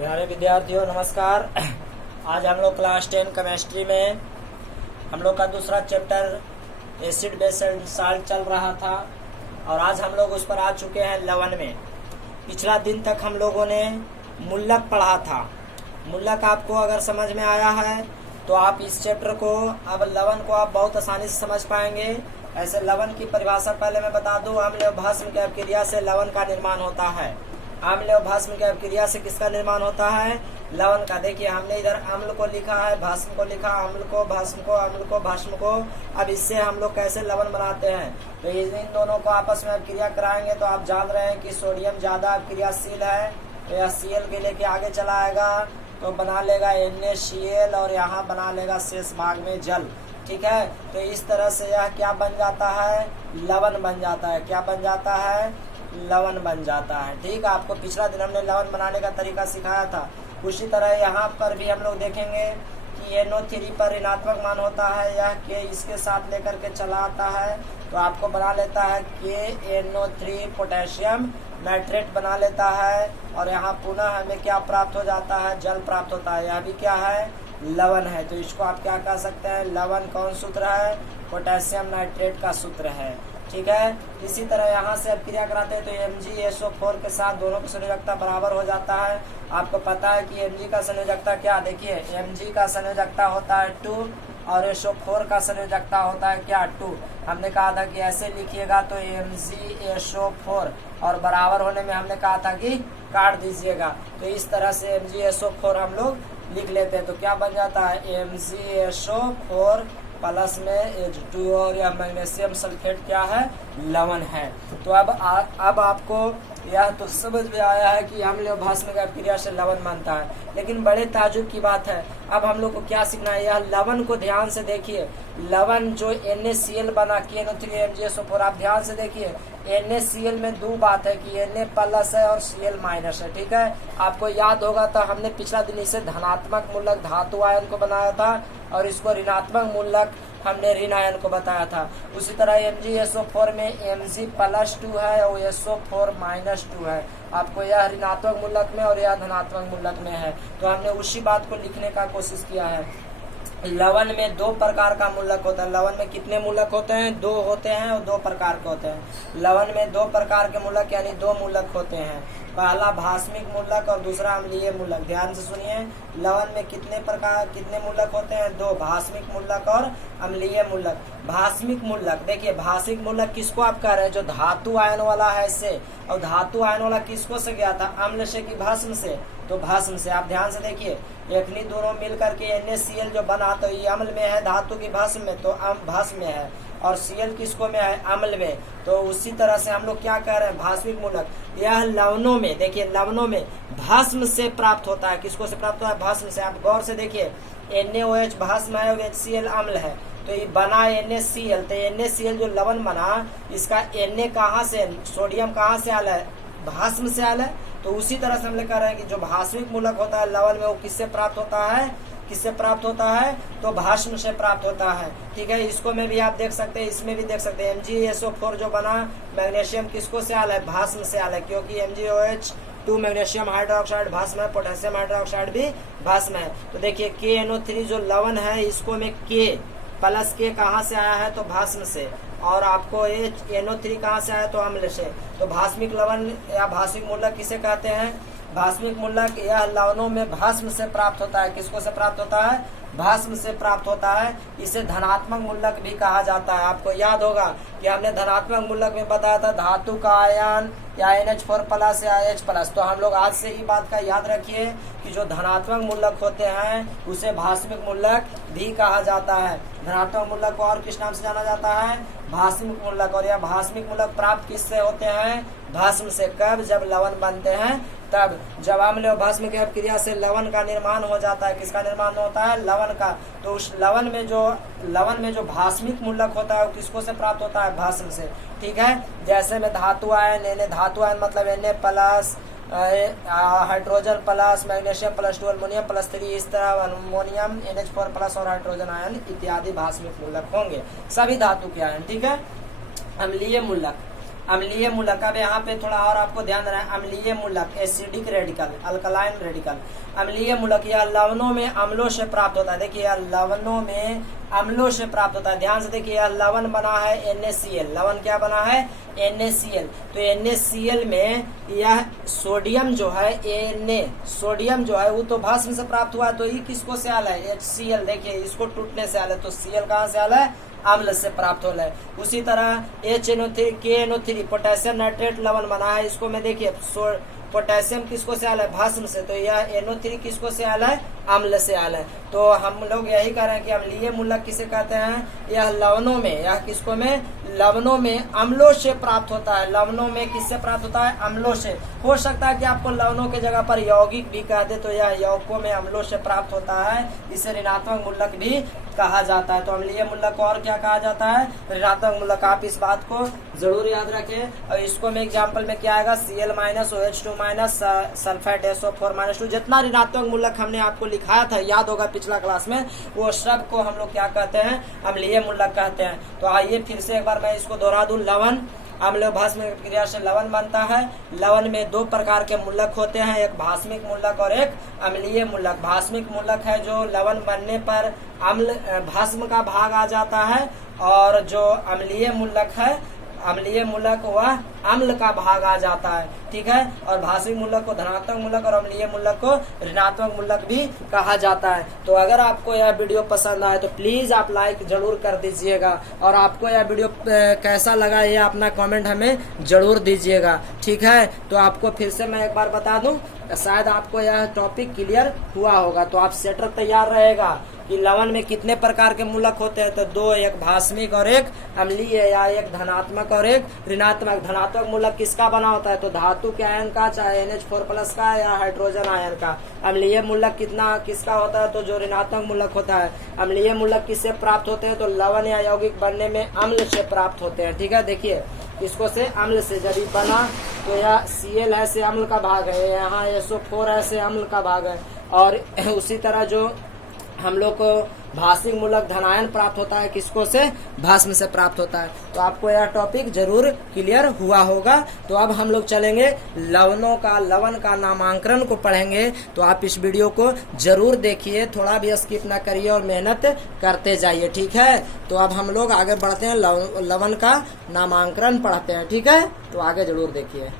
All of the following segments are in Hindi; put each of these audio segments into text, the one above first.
प्यारे विद्यार्थियों नमस्कार। आज हम लोग क्लास 10 केमिस्ट्री में हम लोग का दूसरा chapter acid base and salt चल रहा था और आज हम लोग उस पर आ चुके हैं लवण में। पिछला दिन तक हम लोगों ने मुल्लक पढ़ा था। मुल्लक आपको अगर समझ में आया है तो आप इस चैप्टर को अब लवण को आप बहुत आसानी से समझ पाएंगे। ऐसे लवण की परिभाषा पहले मैं बता दूं, अम्ल और भस्म की अभिक्रिया से लवण का निर्माण होता है। अम्ल और भस्म की अभिक्रिया से किसका निर्माण होता है? लवण का। देखिए हमने इधर अम्ल को लिखा है, भस्म को लिखा, अम्ल को भस्म को, अम्ल को भस्म को। अब इससे हम लोग कैसे लवण बनाते हैं तो इन दोनों को आपस में अभिक्रिया कराएंगे तो आप जान रहे हैं कि सोडियम ज्यादा अभिक्रियाशील है तो यह Cl के लेके आगे चला आएगा तो बना लेगा NaCl और यहाँ बना लेगा शेष भाग में जल। ठीक है, तो इस तरह से यह क्या बन जाता है? लवण बन जाता है। क्या बन जाता है? लवण बन जाता है। ठीक, आपको पिछला दिन हमने लवण बनाने का तरीका सिखाया था। उसी तरह यहाँ पर भी हम लोग देखेंगे कि NO3 पर ऋणात्मक मान होता है, यह K इसके साथ लेकर के चला आता है तो आपको बना लेता है KNO3 पोटेशियम नाइट्रेट बना लेता है और यहाँ पुनः हमें क्या प्राप्त हो जाता है? जल प्राप्त होता है। यह भी क्या है? लवण है। तो इसको आप क्या कह सकते हैं? लवण कौन सूत्र है? पोटेशियम नाइट्रेट का सूत्र है। ठीक है, इसी तरह यहाँ से अभिक्रिया कराते हैं तो MgSO4 के साथ दोनों की संयोजकता बराबर हो जाता है। आपको पता है कि Mg का संयोजकता क्या? देखिए Mg का संयोजकता होता है 2 और SO4 का संयोजकता होता है क्या? 2। हमने कहा था कि ऐसे लिखिएगा तो MgSO4 और बराबर होने में हमने कहा था कि काट दीजिएगा। तो इस तरह से MgSO4 हम लोग लिख लेते हैं तो क्या बन जाता है? MgSO4 प्लस में H2 और यह मैग्नीशियम सल्फेट क्या है? लवण है। तो अब आपको यह तो समझ में आया है कि अम्ल और भस्म की अभिक्रिया से लवण बनता है। लेकिन बड़े ताजुब की बात है, अब हम लोग को क्या सीखना है? यह लवण को ध्यान से देखिए। लवण जो NaCl बना KNO3MgSO4, आप ध्यान से देखिए NaCl में दो बात है कि Na प्लस है और Cl माइनस है। ठीक है, आपको याद होगा तो हमने पिछला दिन इसे धनात्मक मूलक धातु आयन को बनाया था और इसको ऋणात्मक मूलक हमने ऋण आयन को बताया था। उसी तरह MgSO4 में Mg प्लस 2 है और SO4 माइनस 2 है। आपको यह ऋणात्मक मूलक में और यह धनात्मक मूलक में है तो हमने उसी बात को लिखने का कोशिश किया है। लवण में दो प्रकार का मूलक होता है। लवण में कितने मूलक होते हैं? दो होते हैं और दो प्रकार के होते हैं। लवण में दो प्रकार के मूलक यानी दो मूलक होते हैं। पहला भास्मिक मूलक और दूसरा अम्लीय मूलक। ध्यान से सुनिए, लवण में कितने मूलक होते हैं? दो, भास्मिक मूलक और अम्लीय मूलक। भास्मिक मूलक, देखिए भास्मिक मूलक किसको आप कह रहे हैं? जो धातु आयन वाला है इससे। और धातु आयन वाला किसको से गया था? अम्ल से कि भस्म से? तो भस्म से। आप ध्यान से देखिए, यखनी दोनों मिल करके NaCl जो बना तो ये अम्ल में है, धातु की भस्म में तो भस्म में है और Cl किसको में है? अम्ल में। तो उसी तरह से हम लोग क्या कह रहे हैं? भास्मिक मूलक। यह लवणों में, देखिए लवणों में भस्म से प्राप्त होता है। किसको से प्राप्त होता है? भस्म से। आप गौर से देखिए NaOH भस्म है और HCl अम्ल है तो ये बना NaCl। तो NaCl जो लवण बना इसका Na कहाँ से? सोडियम कहाँ से आया है? भस्म से आया है। तो उसी तरह से हम लोग कह रहे हैं कि जो भास्मिक मूलक होता है लवण में वो किससे प्राप्त होता है? किससे प्राप्त होता है? तो भस्म से प्राप्त होता है। ठीक है, इसको में भी आप देख सकते हैं, इसमें भी देख सकते हैं। MgSO4 जो बना मैग्नीशियम किसको से आया है? भस्म से आया है, क्योंकि MgOH2 मैग्नीशियम हाइड्रोक्साइड भस्म है, पोटेशियम हाइड्रोक्साइड भी भस्म है। तो देखिए KNO3 जो लवण है इसको में K प्लस K कहाँ से आया है? तो भस्म से। और आपको NO3 कहाँ से आया? तो अम्ल से। तो भास्मिक लवण या भास्मिक मूलक किसे कहते हैं? भास्मिक मूलक यह लवणों में भस्म से प्राप्त होता है। किसको से प्राप्त होता है? भस्म से प्राप्त होता है। इसे धनात्मक मूलक भी कहा जाता है। आपको याद होगा कि हमने धनात्मक मूलक में बताया था धातु का आयन या NH4 प्लस या H प्लस। तो हम लोग आज से ही बात का याद रखिए कि जो धनात्मक मूलक होते हैं उसे भास्मिक मूलक भी कहा जाता है। धनात्मक मूलक को और किस नाम से जाना जाता है? भास्मिक मूलक। और यह भास्मिक मूलक प्राप्त किससे होते हैं? भस्म से। कब? जब लवण बनते हैं तब। जब अम्ल और भस्म की अभिक्रिया से लवण का निर्माण हो जाता है। किसका निर्माण होता है? लवण का। तो उस लवण में जो भास्मिक मूलक होता है वो किसको से प्राप्त होता है? भस्म से। ठीक है, जैसे में धातु आयन, धातु आयन मतलब Na plus hydrogen plus magnesium plus 2 aluminium plus 3, इस तरह अल्मोनियम NH4 प्लस और हाइड्रोजन आयन इत्यादि भास्मिक मूलक होंगे, सभी धातु के आयन। ठीक है, अम्लीय मूलक। अम्लीय मूलक। अब यहाँ पे थोड़ा और आपको ध्यान देना है, अम्लीय मूलक एसिडिक रेडिकल, अल्कलाइन रेडिकल। अम्लीय मूलक यह लवणों में अम्लों से प्राप्त होता है। देखिए यह लवणों में अम्लों से प्राप्त होता है। ध्यान से देखिए यह लवण बना है NaCl, लवण क्या बना है NaCl। तो NaCl में यह सोडियम जो है सोडियम जो है वो तो भस्म से प्राप्त हुआ है, तो ये किसको से आया है HCl। देखिए इसको टूटने से आया है, तो Cl कहाँ से आया है अम्ल से प्राप्त हो रहा है। उसी तरह HNO3 KNO3 पोटेशियम नाइट्रेट लवण बना है, इसको में देखिए पोटेशियम किसको से आया है भस्म से, तो यह NO3 किसको से आया है अम्ल से आया है। तो हम लोग यही कह रहे हैं कि अम्लीय मूलक किसे कहते हैं, यह लवणों में, यह किसको में लवणों में अम्लों से प्राप्त होता है। लवणों में किससे प्राप्त होता है अम्लों से। हो सकता है कि आपको लवणों के जगह पर यौगिक भी कह दे, तो यह यौगिकों में अम्लों से प्राप्त होता है, इसे ऋणात्मक मूलक भी कहा जाता है। तो अम्लीय मूलक को और क्या कहा जाता है ऋणात्मक मूलक। आप इस बात को जरूर याद रखें। और इसको में एग्जाम्पल में क्या आएगा Cl- OH2- सल्फेट SO4- जितना ऋणात्मक मूलक हमने आपको लिखाया था याद होगा पिछला क्लास में, वो सब को हम लोग क्या कहते हैं अम्लीय मूलक कहते हैं। तो आइए फिर से एक बार मैं इसको दोहरा दूं। लवण अम्ल भस्म क्रिया से लवण बनता है। लवण में दो प्रकार के मूलक होते हैं, एक भास्मिक मूलक और एक अम्लीय मूलक। भास्मिक मूलक है जो लवण बनने पर अम्ल भस्म का भाग आ जाता है, और जो अम्लीय मूलक है अम्लीय मूलक वह अम्ल का भाग आ जाता है, ठीक है। और भास्मिक मूलक को धनात्मक मूलक और अम्लीय मूलक को ऋणात्मक मूलक भी कहा जाता है। तो अगर आपको यह वीडियो पसंद आए तो प्लीज आप लाइक जरूर कर दीजिएगा, और आपको यह वीडियो कैसा लगा ये अपना कमेंट हमें जरूर दीजिएगा, ठीक है। तो आपको फिर से मैं एक बार बता दूं, शायद आपको यह टॉपिक क्लियर हुआ होगा, तो आप सेटर तैयार रहेगा कि लवण में कितने प्रकार के मूलक होते हैं। तो दो, एक भास्मिक और एक अम्लीय, या एक धनात्मक और एक ऋणात्मक। धनात्मक मूलक किसका बना होता है, तो धातु के आयन का, चाहे NH4+ का या हाइड्रोजन आयन का। अम्लीय मूलक किसका होता है, तो जो ऋणात्मक मूलक होता है। अम्लीय मूलक किससे प्राप्त होते हैं, तो लवण या यौगिक बनने में अम्ल से प्राप्त होते हैं, ठीक है। देखिए इसको से अम्ल से जब बना तो यह Cl है से अम्ल का भाग है, यहाँ SO4 है से अम्ल का भाग है। और उसी तरह जो हम लोग को भास्मिक मूलक धनायन प्राप्त होता है, किसको से भस्म से प्राप्त होता है। तो आपको यह टॉपिक जरूर क्लियर हुआ होगा। तो अब हम लोग चलेंगे लवण का नामांकन को पढ़ेंगे। तो आप इस वीडियो को जरूर देखिए, थोड़ा भी स्किप ना करिए और मेहनत करते जाइए, ठीक है। तो अब हम लोग आगे बढ़ते हैं, लवण का नामांकन पढ़ते हैं, ठीक है। तो आगे जरूर देखिए,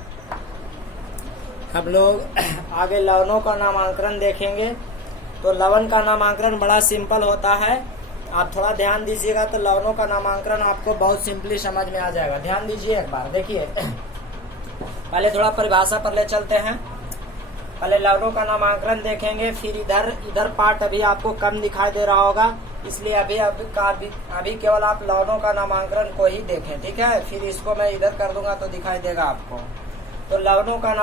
हम लोग आगे लवणों का नामांकन देखेंगे। तो लवण का नामांकन बड़ा सिंपल होता है, आप थोड़ा ध्यान दीजिएगा तो लवणों का नामांकन आपको बहुत सिंपली समझ में आ जाएगा। ध्यान दीजिए एक बार, देखिए पहले थोड़ा परिभाषा पर ले चलते हैं। पहले लवणों का नामांकन देखेंगे, फिर इधर पार्ट अभी आपको कम दिखाई दे रहा होगा, इसलिए अभी केवल आप लवणों का नामांकन को ही देखें, ठीक है। फिर इसको मैं इधर कर दूंगा तो दिखाई देगा आपको। तो लवणों का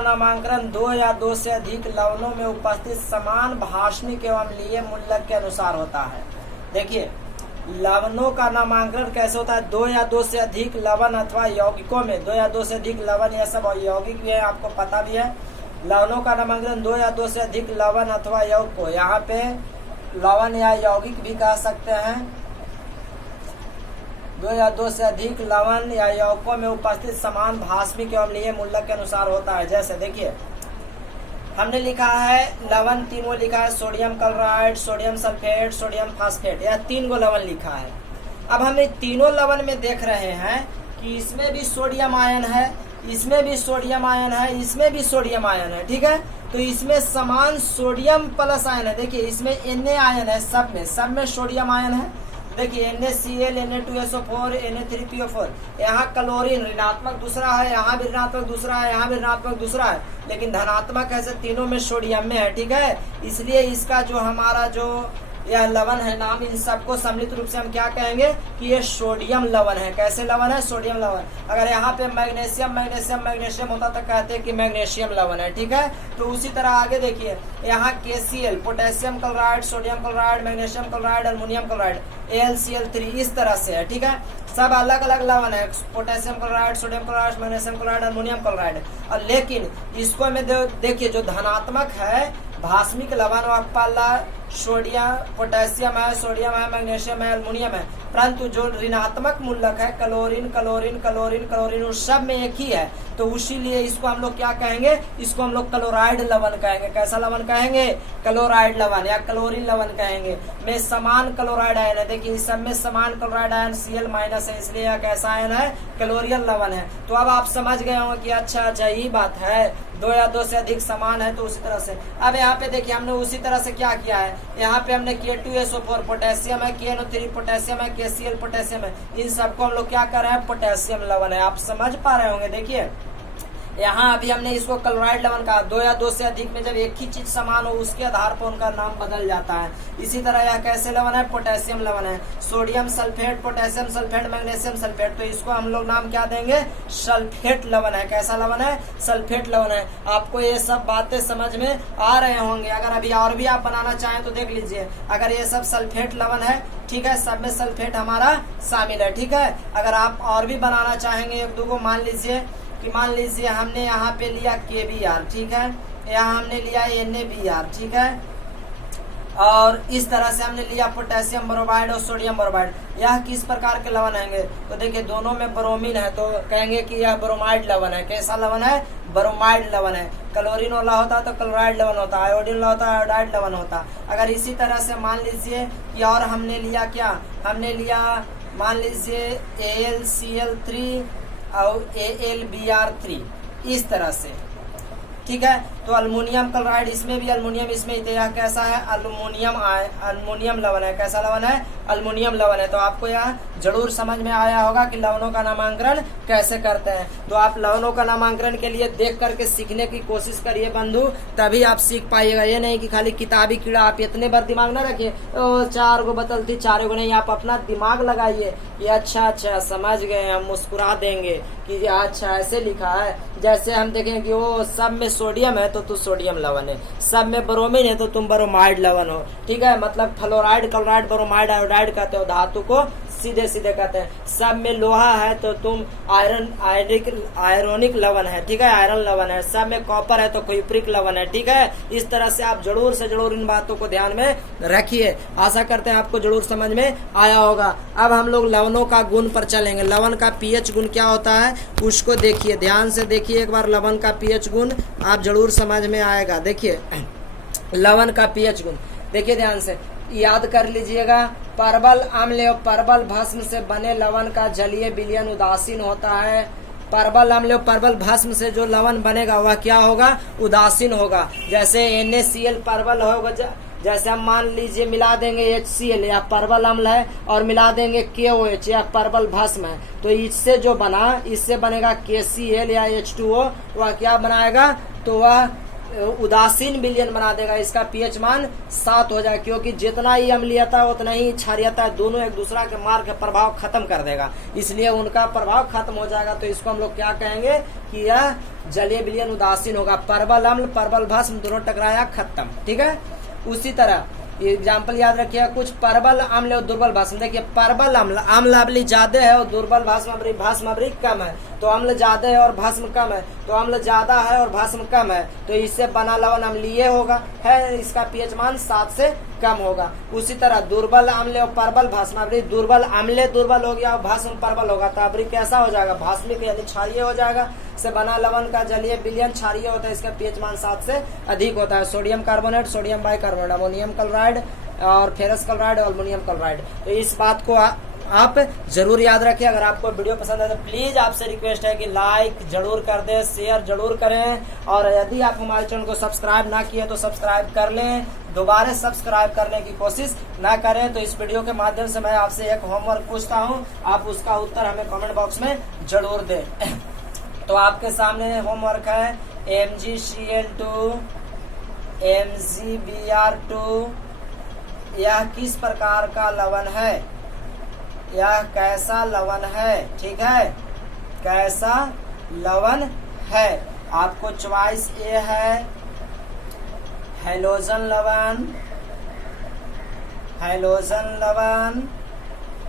नामांकन दो या दो से अधिक लवणों में उपस्थित समान भास्मिक एवं अम्लीय मूलक के अनुसार होता है। देखिए लवणों का नामांकन कैसे होता है, दो या दो से अधिक लवण अथवा यौगिकों में, दो या दो से अधिक लवण, यह सब यौगिक भी है, आपको पता भी है। लवणों का नामांकन दो या दो से अधिक लवण अथवा यौगिक को, यहाँ पे लवण या यौगिक भी कह सकते हैं, दो या दो से अधिक लवण या यौगिकों में उपस्थित समान भास्मिक एवं अम्लीय मूलक के अनुसार होता है। जैसे देखिए हमने लिखा है लवण तीनों लिखा है, sodium chloride, sodium sulphate, sodium phosphate, यह 3 गो लवण लिखा है। अब हम तीनों लवण में देख रहे हैं कि इसमें भी सोडियम आयन है, इसमें भी सोडियम आयन है, इसमें भी सोडियम आयन है, ठीक है। तो इसमें समान सोडियम प्लस आयन है। देखिए इसमें Na आयन है, सब में सोडियम आयन है। देखिए NaCl, Na2SO4, Na3PO4, यहाँ क्लोरीन ऋणात्मक दूसरा है, यहाँ भी ऋणात्मक दूसरा है, यहाँ भी ऋणात्मक दूसरा है, लेकिन धनात्मक ऐसे तीनों में सोडियम में है, ठीक है। इसलिए इसका जो हमारा जो यह लवण है नाम, इन सबको सम्मिलित रूप से हम क्या कहेंगे कि ये सोडियम लवण है। कैसे लवण है, सोडियम लवण। अगर यहाँ पे मैग्नीशियम होता तो कहते हैं कि मैग्नीशियम लवण है, ठीक है। तो उसी तरह आगे देखिए यहाँ KCl, potassium chloride, sodium chloride, magnesium chloride, aluminium chloride, AlCl3, इस तरह से है, ठीक है। सब अलग अलग लवण है, potassium chloride, sodium chloride, magnesium chloride, aluminium chloride. और लेकिन इसको में देखिए जो धनात्मक है भास्मिक लवण व पहला सोडियम पोटेशियम है, सोडियम है, मैग्नीशियम है, एल्युमिनियम है, परंतु जो ऋणात्मक मूलक है क्लोरीन क्लोरीन क्लोरीन क्लोरीन उस सब में एक ही है, तो इसीलिए इसको हम लोग क्या कहेंगे, इसको हम लोग क्लोराइड लवण कहेंगे। कैसा लवण कहेंगे? क्लोराइड लवण या क्लोरीन लवण कहेंगे। में समान क्लोराइड आयन है, देखिए इस सब में समान क्लोराइड आयन Cl- है, इसलिए यह कैसा आयन है? क्लोरीन लवण है। तो अब आप समझ गए होंगे कि अच्छा यही बात है, दो या दो से अधिक समान है तो उसी तरह से। अब यहाँ पे देखिए हमने उसी तरह से क्या किया है, यहाँ पे हमने K2SO4 पोटेशियम है, KNO3 पोटेशियम है, KCl पोटेशियम है, इन सबको हम लोग क्या कर रहे हैं? पोटेशियम लवण है। आप समझ पा रहे होंगे। देखिए यहाँ अभी हमने इसको क्लोराइड लवण कहा, दो या दो से अधिक में जब एक ही चीज समान हो उसके आधार पर उनका नाम बदल जाता है। इसी तरह यह कैसे लवण है? पोटेशियम लवण है। Sodium sulphate, potassium sulphate, magnesium sulphate, तो इसको हम लोग नाम क्या देंगे? सल्फेट लवण है। कैसा लवण है? सल्फेट लवण है। आपको ये सब बातें समझ में आ रहे होंगे। अगर अभी और भी आप बनाना चाहें तो देख लीजिए, अगर ये सब सल्फेट लवण है, ठीक है, सब में सल्फेट हमारा शामिल है, ठीक है। अगर आप और भी बनाना चाहेंगे एक दो को, मान लीजिए हमने यहाँ पे लिया KBr, ठीक है, यहाँ हमने लिया NaBr, ठीक है, और इस तरह से हमने लिया पोटेशियम ब्रोमाइड और सोडियम ब्रोमाइड। यह किस प्रकार के लवण हैंगे? तो देखिए दोनों में ब्रोमीन है तो कहेंगे कि यह ब्रोमाइड लवण है। कैसा लवण है? ब्रोमाइड लवण है। क्लोरीन वाला होता तो क्लोराइड लवण होता, आयोडीन वाला होता आयोडाइड लवण होता। अगर इसी तरह से मान लीजिए कि और हमने लिया क्या, हमने लिया मान लीजिए AlCl3 और AlBr3, इस तरह से, ठीक है। तो अल्युमिनियम क्लोराइड, इसमें भी अल्युमिनियम, इसमें यह कैसा है? अल्युमिनियम लवण है। कैसा लवण है? अल्युमिनियम लवण है। तो आपको यह जरूर समझ में आया होगा कि लवणों का नामांकन कैसे करते हैं। तो आप लवणों का नामांकन के लिए देख करके सीखने की कोशिश करिए बंधु, तभी आप सीख पाइएगा। ये नहीं कि खाली किताबी कीड़ा, आप इतने बार दिमाग न रखिए, 4 गो बतलती 4 गो नहीं, आप अपना दिमाग लगाइए कि अच्छा समझ गए, हम मुस्कुरा देंगे कि अच्छा ऐसे लिखा है। जैसे हम देखें कि वो सब में सोडियम है तो तू सोडियम लवण है, सब में ब्रोमीन है तो तुम ब्रोमाइड लवण हो, ठीक है। मतलब फ्लोराइड क्लोराइड ब्रोमाइड आयोडाइड कहते हो, धातु को सीधे सीधे कहते हैं। सब में लोहा है तो तुम आयरनिक लवण है, ठीक है, आयरन लवण है। सब में कॉपर है तो क्यूप्रिक लवण है, ठीक है। इस तरह से आप जरूर से जरूर इन बातों को ध्यान में रखिए। आशा करते हैं आपको जरूर समझ में आया होगा। अब हम लोग लवणों का गुण पर चलेंगे। लवण का पीएच गुण क्या होता है उसको देखिए, ध्यान से देखिए एक बार। लवण का पीएच गुण आप जरूर समझ में आएगा। देखिए लवण का पीएच गुण देखिए ध्यान से, याद कर लीजिएगा। परबल अम्ल और परबल भस्म से बने लवण का जलीय विलयन उदासीन होता है। परबल अम्ल और परबल भस्म से जो लवण बनेगा वह क्या होगा? उदासीन होगा। जैसे NaCl परबल होगा, जैसे हम मान लीजिए मिला देंगे HCl या परबल अम्ल है और मिला देंगे KOH या परबल भस्म है, तो इससे जो बना, इससे बनेगा KCl या H2O, वह क्या बनाएगा? तो वह उदासीन विलयन बना देगा। इसका पीएच मान 7 हो जाएगा, क्योंकि जितना ही अम्लीयता उतना ही क्षारीयता, दोनों एक दूसरा के मार्ग का प्रभाव खत्म कर देगा, इसलिए उनका प्रभाव खत्म हो जाएगा। तो इसको हम लोग क्या कहेंगे कि यह जलीय विलयन उदासीन होगा। परबल अम्ल परबल भस्म दोनों टकराया, खत्म, ठीक है। उसी तरह एग्जाम्पल याद रखिएगा कुछ। परबल अम्ल और दुर्बल भस्म, देखिए परबल अम्ल अम्ल ज्यादा है और दुर्बल भस्म कम है, तो अम्ल ज्यादा है और भस्म कम है, तो अम्ल ज्यादा है और भस्म कम है, तो इससे बना लवण अम्लीय होगा, है, इसका पीएच मान 7 से कम होगा। उसी तरह दुर्बल अम्ल और परबल भस्म, दुर्बल अम्ल दुर्बल हो गया और भस्म परबल होगा, तो अभी कैसा हो जाएगा? भास्मिक यानी क्षारीय हो जाएगा। से बना लवण का जलीय विलयन क्षारीय होता है, इसका पीएच मान 7 से अधिक होता है। Sodium carbonate, sodium bicarbonate, ammonium chloride और फेरस क्लोराइड और अल्युमिनियम क्लोराइड। तो इस बात को आप जरूर याद रखिए। अगर आपको वीडियो पसंद है तो प्लीज आपसे रिक्वेस्ट है कि लाइक जरूर कर दें, शेयर जरूर करें, और यदि आप हमारे चैनल को सब्सक्राइब ना किए तो सब्सक्राइब कर लें। दोबारा सब्सक्राइब करने की कोशिश ना करें। तो इस वीडियो के माध्यम से मैं आपसे एक होमवर्क पूछता हूं, आप उसका उत्तर हमें कमेंट बॉक्स में जरूर दें। तो आपके सामने होमवर्क है MgCl2 MgBr2 यह किस प्रकार का लवण है, यह कैसा लवण है, ठीक है, कैसा लवण है। आपको चॉइस ए है हैलोजन लवण, हैलोजन लवण।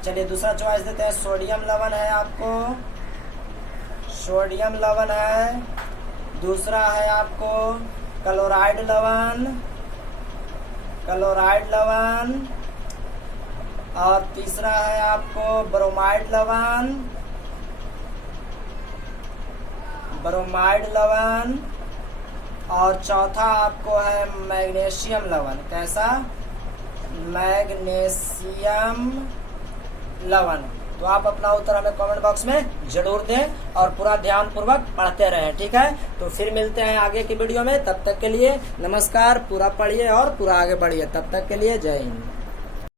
चलिए दूसरा चॉइस देते हैं, सोडियम लवण है, आपको सोडियम लवण है। दूसरा है आपको क्लोराइड लवण, क्लोराइड लवण, और तीसरा है आपको ब्रोमाइड लवण, और चौथा आपको है मैग्नीशियम लवण। कैसा? मैग्नीशियम लवण। तो आप अपना उत्तर हमें कमेंट बॉक्स में जरूर दें और पूरा ध्यान पूर्वक पढ़ते रहें, ठीक है। तो फिर मिलते हैं आगे की वीडियो में, तब तक के लिए नमस्कार। पूरा पढ़िए और पूरा आगे बढ़िए। तब तक के लिए जय हिंद।